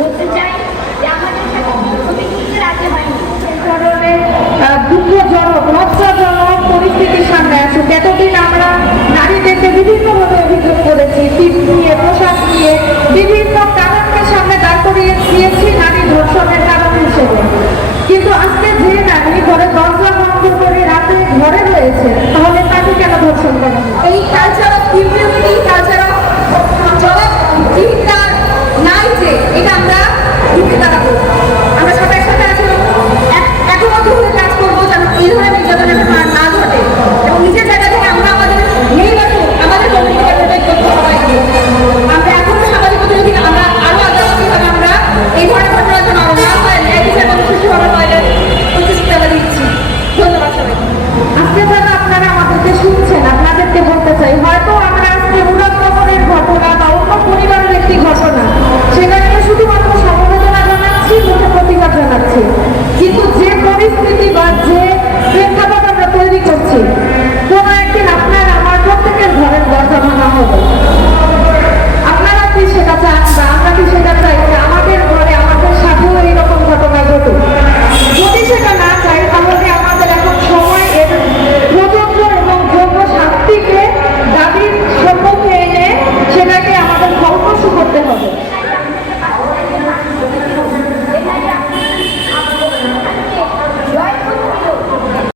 我是家 i day.